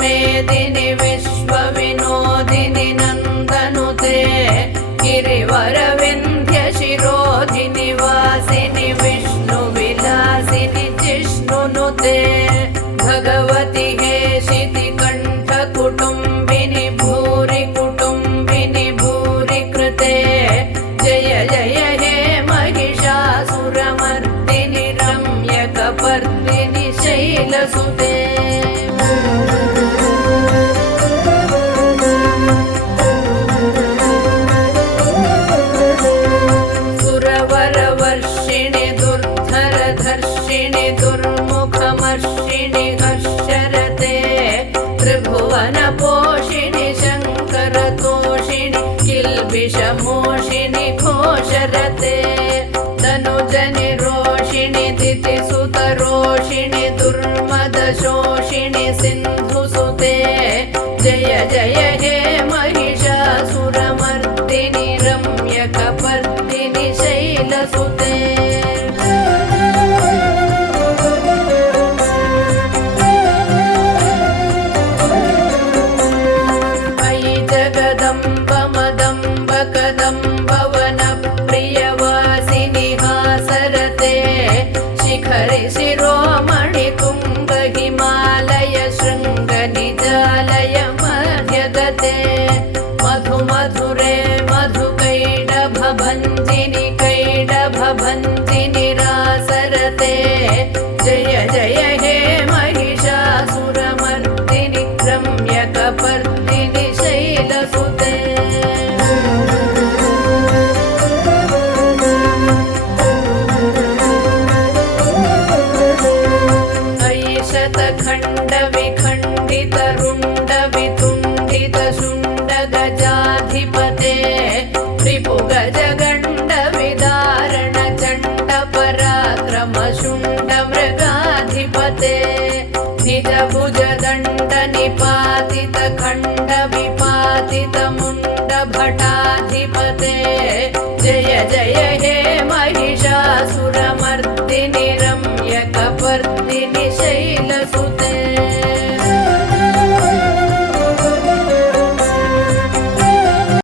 मेदिनि विश्वविनोदिनि नन्दनुते गिरिवरविन्ध्यशिरोधिनि वासिनि विष्णुविलासिनि जिष्णुनुते भगवति हेशिति कण्ठकुटुम्बिनि भूरि कुटुम्बिनि भूरि कृते जय जय हे महिषासुरमर्दिनि रम्यकपर्दिनि शैलसुते सुरवरवर्षिणि दुर्धरधर्षिणि दुर्मुखमर्षिणि हर्षरते त्रिभुवनपोषिणि शङ्करतोषिणि किल्बिषमोषिणि घोषरते तनुजनिरोषिणि दितिसुतरोषिणि दुर्मदशोषिणि सिन्धुसुते जय जय हे महिषासुरमर्दिनि रम्यकपर्दिनि शैलसुते अयि जगदम्ब मदम्ब कदम्ब वनप्रियवासिनि हासरते शिखरि शिरोमणि तुङ्ग हिमालय शृङ्ग निजालय मध्यगते मधु मधुरे मधुकैडभभञ्जिनि कैडभभञ्जिनि रासरते जय जय हे महिषासुरमर्दिनि रम्यकपर्दिनि शैलसुते अयि शतखण्डविखण्डितरुण्डवितुण्डितशुण्डगजाधिपते रिपुगजगण्डविदारणचण्डपराक्रमशुण्डमृगाधिपते निजभुजदण्डनिपातितखण्डविपातितमुण्डभटाधिपते जय जय